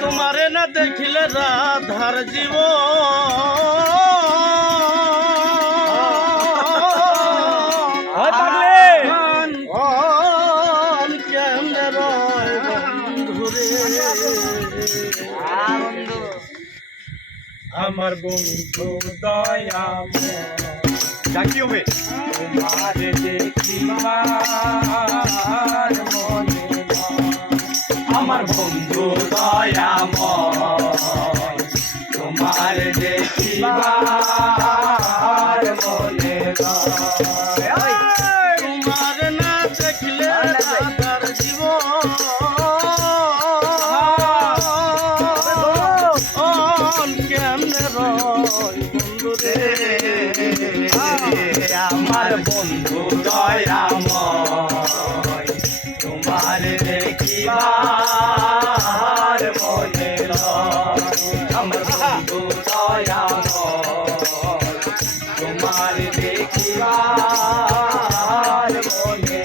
তোমারে না দেখিলে রাধার জীব কেমনে রয় বন্ধুরে আমার বন্ধু দয়াময় ডাকিও মে তোমার দেখিবার মনে আমার বন্ধু দয়াময় তোমার দেখিবার মনে তোমার না দেখলে রাধার জীব কেমনে রয় বন্ধুরে আমার বন্ধু দয়াময় তোমার দেখিবার মনে আমার বন্ধু দয়াময় তোমার দেখিবার মনে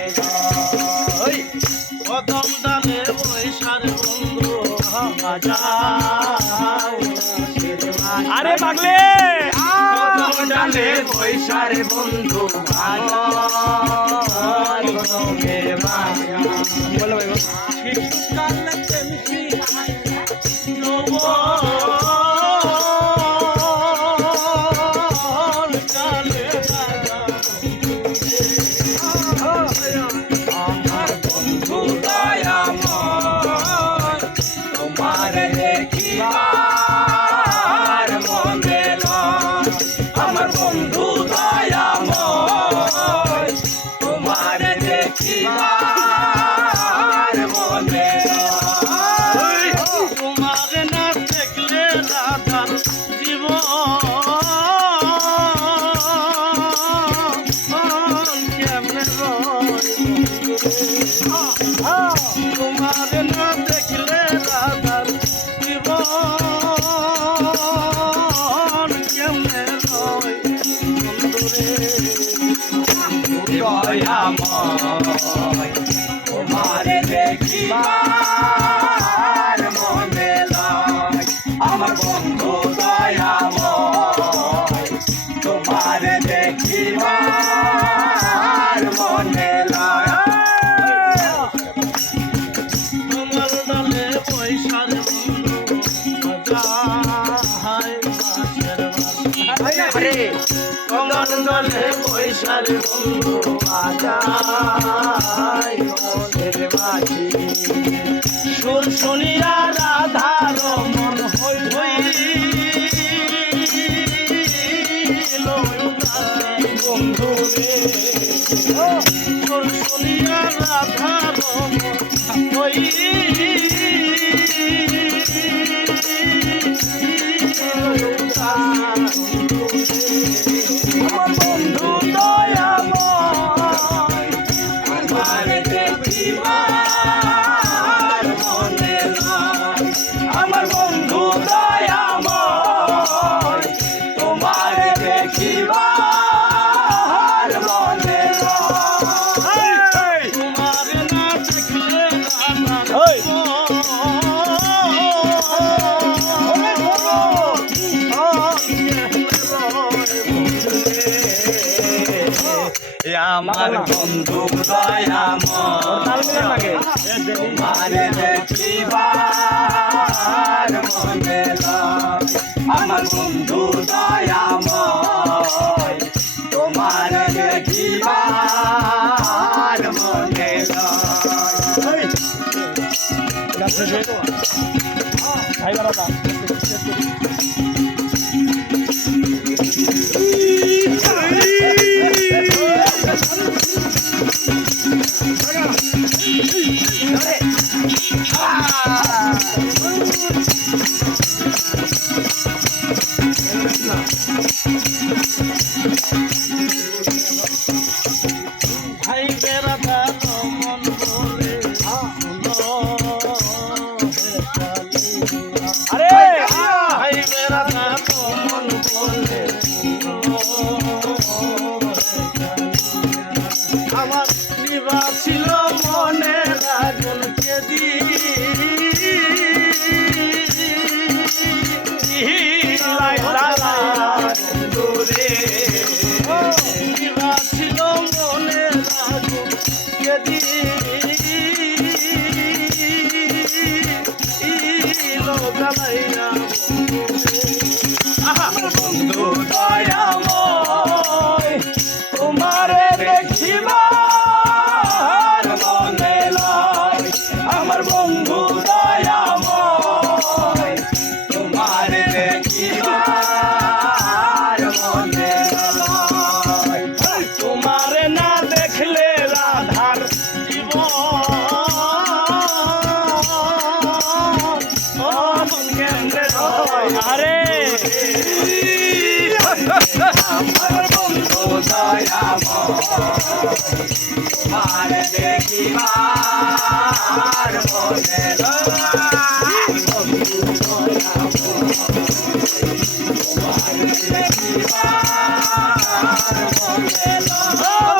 কদম ডালে বৈশার বন্ধু আরে পাগলে কদম ডালে বৈশারে বন্ধু আমার বন্ধু দয়াময় তোমার দেখিবার মনে আমার বন্ধু দয়াময় তোমার দেখিবার মনে তোমার না দেখলে রাধার জীব কেমনে রয় তোমার না দেখলে রাধার জীব কেমনে রয় বন্ধুরে দয়াময় তোমার দেখিবার মনে আমার বন্ধু দয়াময় তোমার দেখিবার মনে তোমার ডালে বৈশার বন্ধু তোমার ডালে বৈশার বন্ধু সুর শুনিয়া রাধার মন হইল বন্ধু রে সুর শুনিয়া রাধার মন আমার বন্ধু দয়াময় তোমার দেখিবার মনে আমার বন্ধু দয়াময় তোমার দেখিবার মনে তোমার না দেখলে আমার বন্ধু দয়াময় তোমার দেখিবার মনে আমার বন্ধু দয়াময় তোমার দেখিবার মনে ভাই বেড়াটা মন বলে আরে ভাই বেড়াটা মন বলে আমার নিবা ছিল মনে রাজন কে দি জ্বালাইয়া আমার বন্ধু দয়াময় তোমারে দেখিবার মনে লয় আমার বন্ধু দয়াময় তোমারে দেখিবার মনে লয় তোমারে না দেখলে রাধার জীবন ও মন কেন্দ্রে আরে আমার বন্ধু দয়াময় তোমারে দেখিবার মনে লয় বন্ধু দয়াময় তোমারে দেখিবার মনে লয়